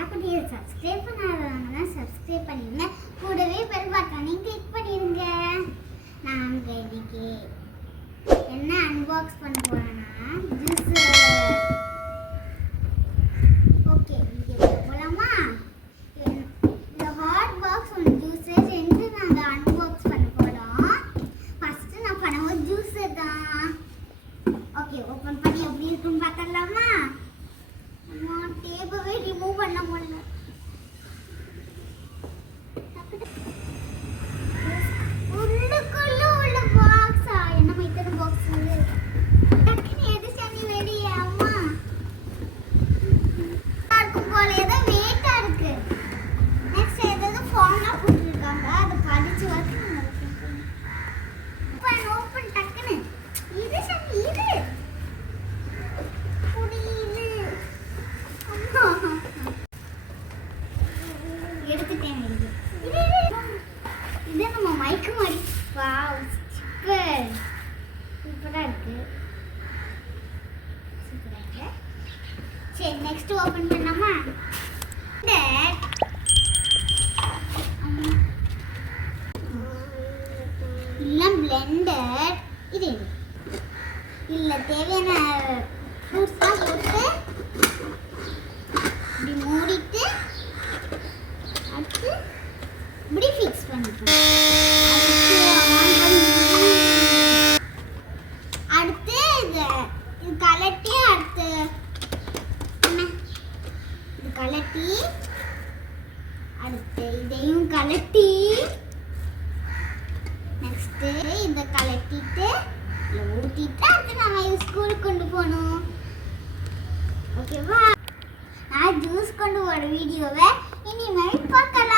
அப்படியே subscribe பண்ணாதவங்கன்னா subscribe பண்ணிடுங்க. கூடவே பெல் பட்டனையும் கிளிக் பண்ணிடுங்க. நாங்க இன்னைக்கு என்ன அன்பாக்ஸ் பண்ண போறோம்னா ஜூஸ். ஓகே, வீடியோ போலாமா? இந்த ஹாட் பாக்ஸ் ஒன் ஜூஸஸ் என்று நாங்க அன்பாக்ஸ் பண்ண போறோம். ஃபர்ஸ்ட் நான் பண்ணுவோம் ஜூஸ் தான். ஓகே, ஓபன் பண்ணி எப்படி இருக்குன்னு பார்க்கலாமா? டேபவே ரிமூவ் பண்ண முடியல. உள்ளுக்குள்ள உள்ள பாக்ஸா? என்ன இத்தனை பாக்ஸ் டக்குனு எது சனி வெளியே? அம்மா இருக்கும் போல ஏதோ வெயிட்டா இருக்கு. நெக்ஸ்ட் ஏதாவது ஃபார்ம்லா போட்டுருக்காங்க, அதை படிச்சு வச்சு ஓப்பன் டக்குனு. இது சனி இது எடுத்துட்டேன். இது நம்ம மைக்கு மாதிரி. வாவ், ஸ்டிக்கர் சூப்பரா இருக்கு. சூப்பரா இருக்கு. சரி, நெக்ஸ்ட் ஓபன் பண்ணலாமா? இல்ல பிளெண்டர். இது இல்ல தேவையான ஃப்ரூட்ஸ்லாம் போட்டு இப்படி மூடிட்டு அடுத்து இப்படி ஃபிக்ஸ் பண்ணிக்கலாம். அடுத்து இது கலட்டி அடுத்து இது கலட்டி அடுத்து இதையும் கலட்டி நெக்ஸ்ட் இதை கலட்டிட்டு ஊற்றிட்டு அடுத்து நம்ம ஸ்கூலுக்கு கொண்டு போகணும். ஓகேவா? நான் ஜூஸ் கொண்டு வர வீடியோவை இனிமேல் பார்க்கலாம்.